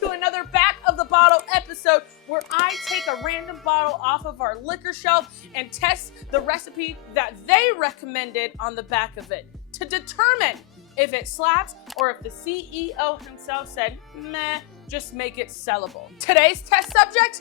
to another Back of the Bottle episode where I take a random bottle off of our liquor shelf and test the recipe that they recommended on the back of it to determine if it slaps or if the CEO himself said, meh, just make it sellable. Today's test subject,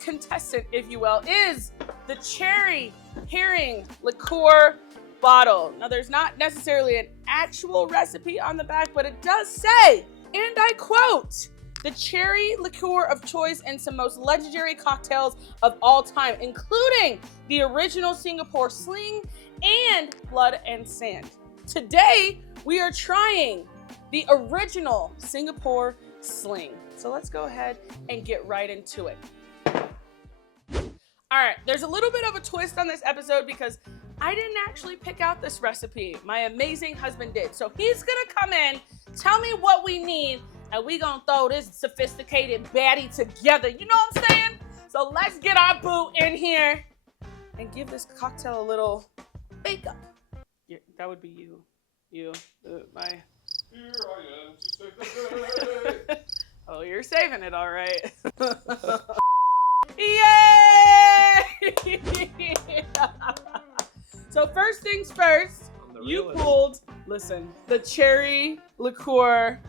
contestant, if you will, is the Cherry Heering Liqueur bottle. Now, there's not necessarily an actual recipe on the back, but it does say, and I quote, the cherry liqueur of choice and some most legendary cocktails of all time, including the original Singapore Sling and Blood and Sand. Today, we are trying the original Singapore Sling. So let's go ahead and get right into it. All right, there's a little bit of a twist on this episode because I didn't actually pick out this recipe. My amazing husband did. So he's gonna come in, tell me what we need, and we gonna throw this sophisticated baddie together. You know what I'm saying? So let's get our boo in here and give this cocktail a little bake up. Yeah, that would be you. Here I am to save the day. Oh, you're saving it all right. Yay! So first things first, you pulled, the cherry liqueur,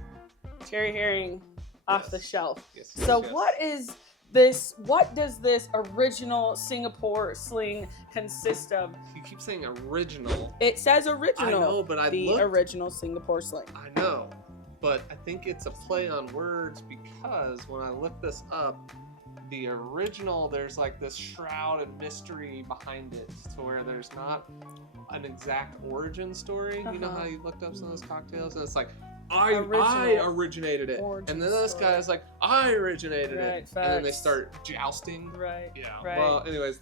Cherry Heering off the shelf. Yes, so what does this original Singapore Sling consist of? You keep saying original. It says original. I know, but original Singapore Sling. I know, but I think it's a play on words because when I looked this up, the original, there's like this shroud and mystery behind it to where there's not an exact origin story. You know how you looked up some of those cocktails and it's like, I originated it. And then this guy is like, I originated it. Facts. And then they start jousting. Right. Yeah. Right. Well, anyways, is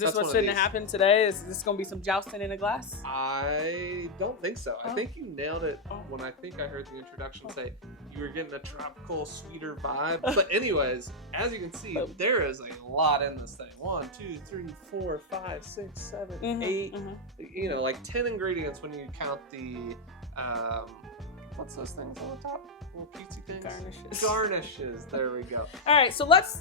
this what's going to happen today? Is this going to be some jousting in a glass? I don't think so. I think you nailed it when I think I heard the introduction say you were getting a tropical, sweeter vibe. But anyways, as you can see, there is a lot in this thing. 1, 2, 3, 4, 5, 6, 7, 8. You know, like 10 ingredients when you count the what's those things on the top? Little cutesy things? Garnishes. There we go. All right, so let's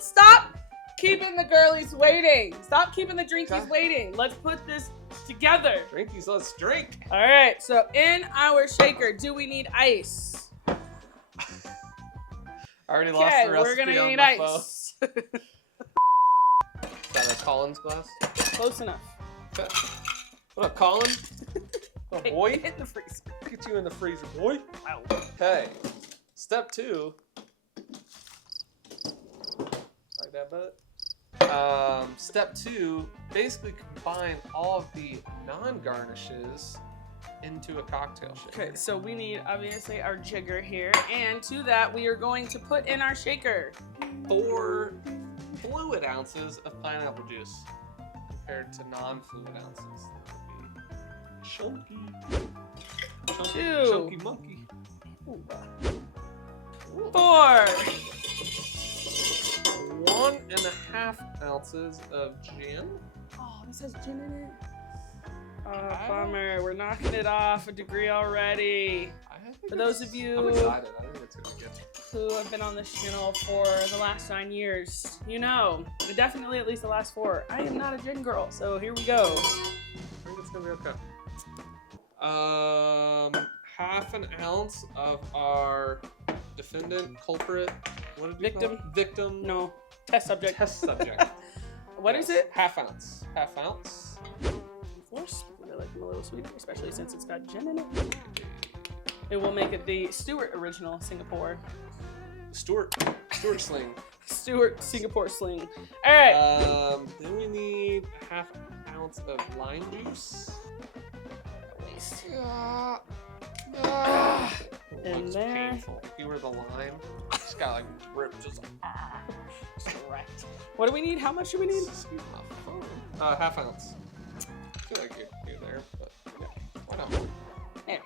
stop keeping the girlies waiting. Stop keeping the drinkies waiting. Let's put this together. Drinkies, let's drink. All right, so in our shaker, do we need ice? I already lost the recipe. We're gonna need ice. Is that a Collins glass? Close enough. Okay. What up, Colin? Oh, boy. Get in the freezer. Get you in the freezer, boy. Wow. Okay. Step 2. Like that, bud. Step 2, basically combine all of the non-garnishes into a cocktail shaker. Okay, so we need, obviously, our jigger here. And to that, we are going to put in our shaker 4 fluid ounces of pineapple juice compared to non-fluid ounces. Chunky. Chunky monkey. Ooh. 4. 1.5 ounces of gin. Oh, this has gin in it. Oh, bummer. We're knocking it off a degree already. For those of you I'm excited. I think it's gonna get who have been on this channel for the last 9 years, you know, definitely at least the last 4. I am not a gin girl, so here we go. I think it's gonna be okay. 1/2 ounce of our defendant, culprit, what did you call it? Victim. No, test subject. What is it? 1/2 ounce. 1/2 ounce. Of course, I like them a little sweeter, especially since it's got gin in it. It will make it the Stewart original Singapore. Stewart Sling. Stewart Singapore Sling. All right. Then we need 1/2 ounce of lime juice. And there. Painful. If you were the lime, just got like ripped, just right. What do we need? How much do we need? Excuse my phone. 1/2 ounce. I feel like you're there, but yeah, why not more? There.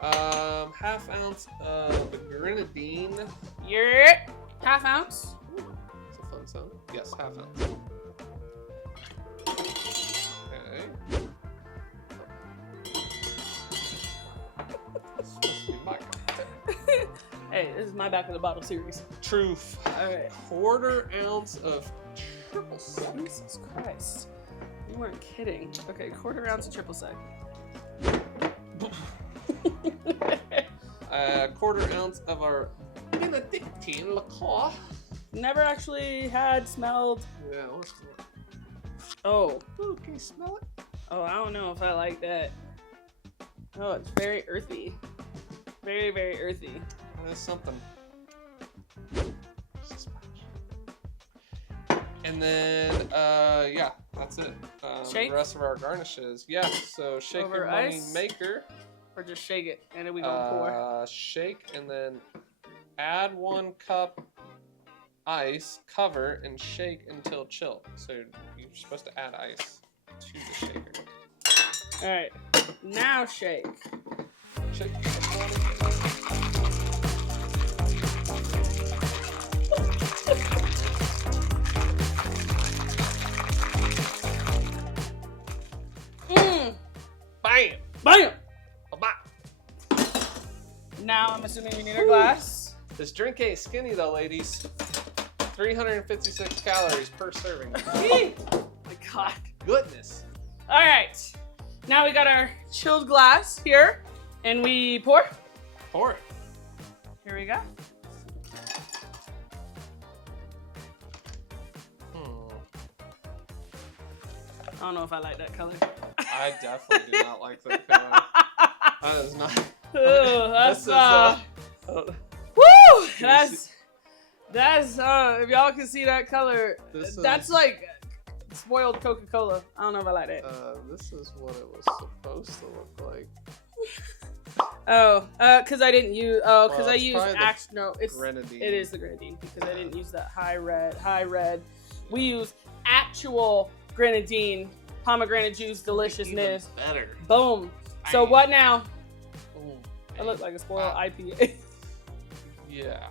1/2 ounce of grenadine. Yeah. 1/2 ounce. Ooh, that's a fun sound. Yes, 1/2 ounce. Okay. Hey, this is my back of the bottle series. Truth. All right. 1/4 ounce of triple sec. Jesus Christ. You weren't kidding. Okay, 1/4 ounce of triple sec. 1/4 ounce of our Benedictine liqueur. Never actually had smelled. Yeah, let's do it. Oh. Ooh, can you smell it? Oh, I don't know if I like that. Oh, it's very earthy. Very, very earthy. That's something. And then, yeah, that's it. Shake? The rest of our garnishes. Yeah, so shake Over your money ice? maker. Or just shake it and then we gonna pour. Shake and then add 1 cup ice, cover, and shake until chilled. So you're supposed to add ice to the shaker. All right, now shake. Shake. Bam! Bam! Bam! Now I'm assuming we need a glass. This drink ain't skinny though, ladies. 356 calories per serving. Oh my God. Goodness. All right, now we got our chilled glass here, and we pour. Pour it. Here we go. I don't know if I like that color. I definitely do not like that color. That is not. Oh, that's Woo! That's if y'all can see that color, This that's is- like spoiled Coca-Cola. I don't know if I like that. This is what it was supposed to look like. Oh, because I didn't use. Oh, because Well, I it's used probably the actual. No, it Grenadine. is the grenadine because I didn't use that high red. We use actual grenadine, pomegranate juice, deliciousness. Even better. Boom. So Bang. what now? Ooh, I look like a spoiled Wow. IPA. Yeah.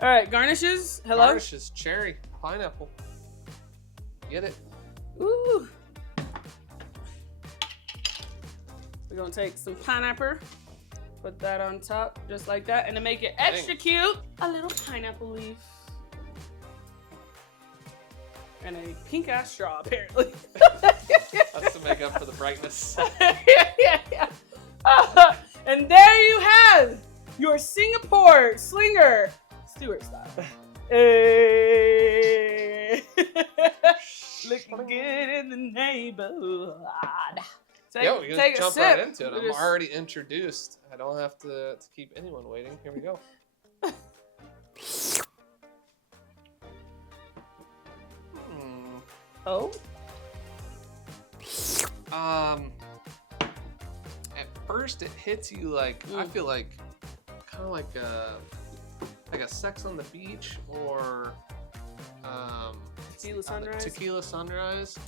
All right, garnishes. Hello. Garnishes, cherry, pineapple. Get it? Ooh. We're gonna take some pineapple, put that on top, just like that, and to make it extra cute, a little pineapple leaf. And a pink ass straw, apparently. That's to make up for the brightness. yeah. And there you have your Singapore Slinger Stewart style. Hey. Looking good in the neighborhood. Yo, we can take a jump sip. right into it. We're I'm just- already introduced. I don't have to keep anyone waiting. Here we go. Oh? At first it hits you like I feel like kind of like a Sex on the Beach or Tequila Sunrise? Tequila Sunrise.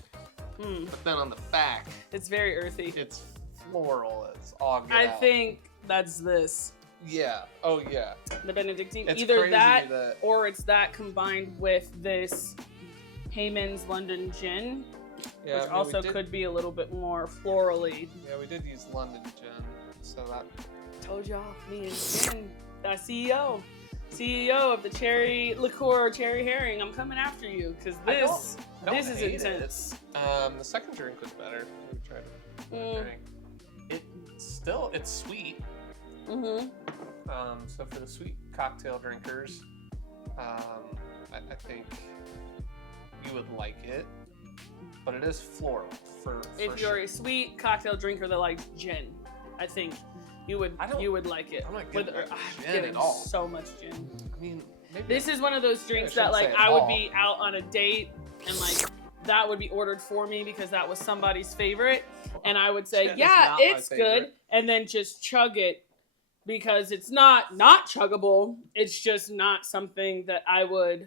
Hmm. But then on the back, It's very earthy. it's floral. It's all get I out. think that's this. Yeah. Oh yeah. The Benedictine. It's Either crazy that that- or it's that combined with this Hayman's London Gin, Yeah. which I mean, also we did, could be a little bit more florally. Yeah, we did use London gin, so that. Told y'all, me and Jen, CEO of the Cherry Liqueur, Cherry Heering. I'm coming after you because I this don't is hate it. intense. The second drink was better. We tried to drink. It's sweet. Mm-hmm. So for the sweet cocktail drinkers, I think you would like it, but it is floral If you're a sweet cocktail drinker that likes gin, I think you would like it. I'm not getting I'm gin getting at all. so much gin. I mean, maybe This is one of those drinks shouldn't that like say at I would all. be out on a date and like that would be ordered for me because that was somebody's favorite, and I would say, Gin is yeah, not my it's good, favorite. and then just chug it because it's not chuggable. It's just not something that I would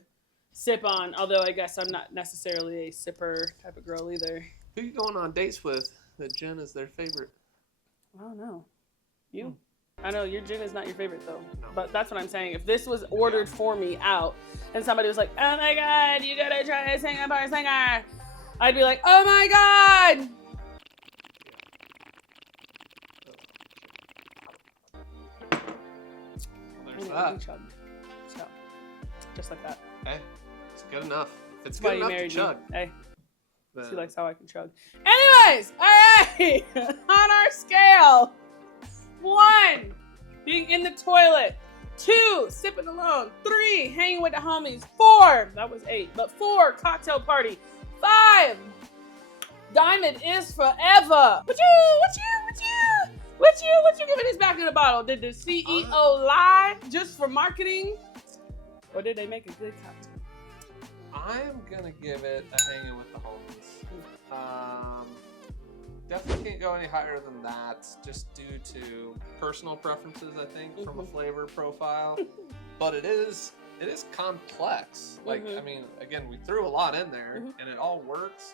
sip on. Although I guess I'm not necessarily a sipper type of girl either. Who you going on dates with that gin is their favorite? I don't know. You? I know your gin is not your favorite though. No. But that's what I'm saying. If this was ordered for me out and somebody was like, oh my God, you gotta try a Singapore Slinger, I'd be like, oh my God. There's I that. need to chug. just like that. Hey, it's good enough. If it's That's why good you enough to married me. chug. Hey, then- she likes how I can chug. Anyways, all right. On our scale, 1, being in the toilet. 2, sipping alone. 3, hanging with the homies. 4, that was 8, but 4, cocktail party. 5, diamond is forever. What you giving this back in the bottle? Did the CEO lie just for marketing? Or did they make a good cocktail? I'm gonna give it a hanging with the homies. Definitely can't go any higher than that, just due to personal preferences, I think, from a flavor profile. But it is complex. Like, I mean, again, we threw a lot in there, and it all works,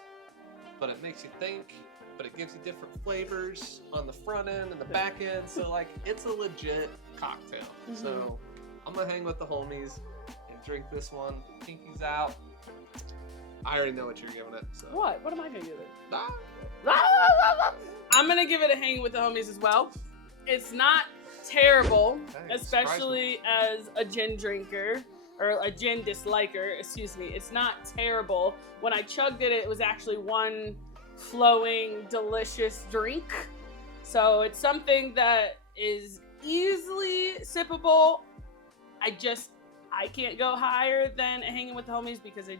but it makes you think, but it gives you different flavors on the front end and the back end, so, like, it's a legit cocktail. So, I'm gonna hang with the homies and drink this one. Pinkies out. I already know what you're giving it. So. What? What am I gonna give it? Ah. I'm gonna give it a hanging with the homies as well. It's not terrible, especially as a gin drinker or a gin disliker. Excuse me. It's not terrible. When I chugged it, it was actually one flowing, delicious drink. So it's something that is easily sippable. I can't go higher than hanging with the homies because I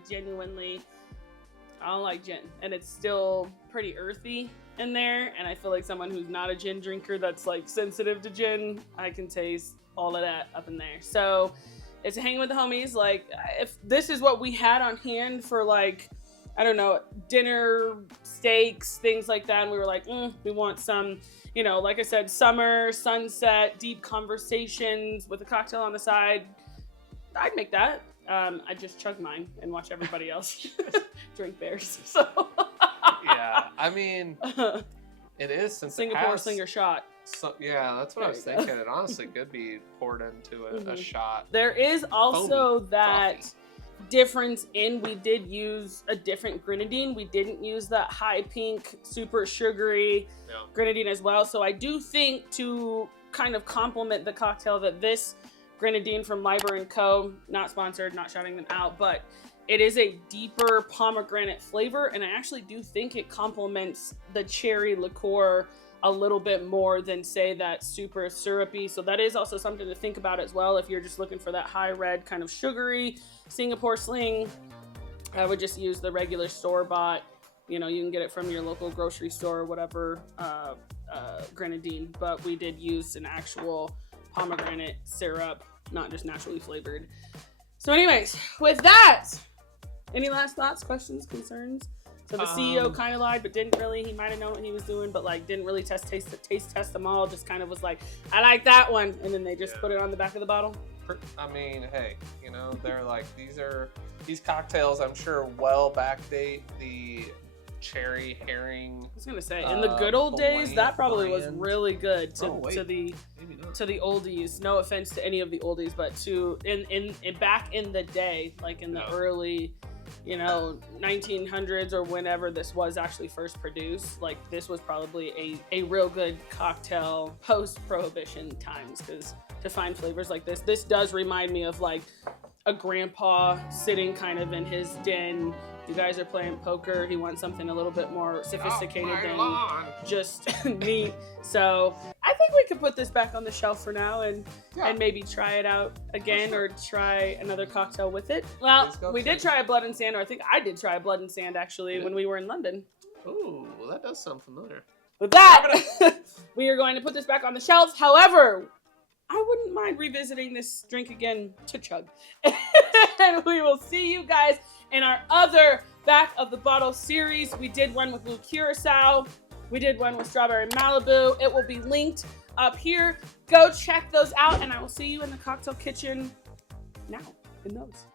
don't like gin, and it's still pretty earthy in there, and I feel like someone who's not a gin drinker that's like sensitive to gin, I can taste all of that up in there. So it's a hanging with the homies. Like, if this is what we had on hand for, like, I don't know, dinner, steaks, things like that, and we were like, we want some, you know, like I said, summer, sunset, deep conversations with a cocktail on the side, I'd make that. I just chug mine and watch everybody else drink theirs. So yeah, I mean, it is since Singapore Sling shot. So, yeah, that's what I was thinking. It honestly could be poured into a shot. There is also Foamy that coffee. difference in we did use a different grenadine. We didn't use that high pink, super sugary grenadine as well. So I do think to kind of complement the cocktail that this grenadine from Liber & Co., not sponsored, not shouting them out, but it is a deeper pomegranate flavor, and I actually do think it complements the cherry liqueur a little bit more than, say, that super syrupy. So that is also something to think about as well if you're just looking for that high red kind of sugary Singapore Sling. I would just use the regular store-bought, you know, you can get it from your local grocery store or whatever, grenadine, but we did use an actual pomegranate syrup, not just naturally flavored. So anyways, with that, any last thoughts, questions, concerns? So the CEO kind of lied, but didn't really. He might have known what he was doing, but like didn't really taste test them all. Just kind of was like, I like that one, and then they just put it on the back of the bottle. I mean, hey, you know, they're like, these cocktails, I'm sure, well backdate the Cherry Heering. I was gonna say, in the good old days, that probably was blend. really good to Maybe not. the oldies. No offense to any of the oldies, but to in back in the day, like in the early, you know, 1900s or whenever this was actually first produced, like this was probably a real good cocktail post-prohibition times, because to find flavors like this does remind me of like a grandpa sitting kind of in his den. You guys are playing poker. He wants something a little bit more sophisticated than just meat. So I think we could put this back on the shelf for now and maybe try it out again or try another cocktail with it. Well, we did try a Blood and Sand, or I think I did try a Blood and Sand actually when we were in London. Ooh, well, that does sound familiar. With that, we are going to put this back on the shelf. However, I wouldn't mind revisiting this drink again to chug. And we will see you guys in our other Back of the Bottle series. We did one with Blue Curacao. We did one with Strawberry Malibu. It will be linked up here. Go check those out, and I will see you in the cocktail kitchen now in those.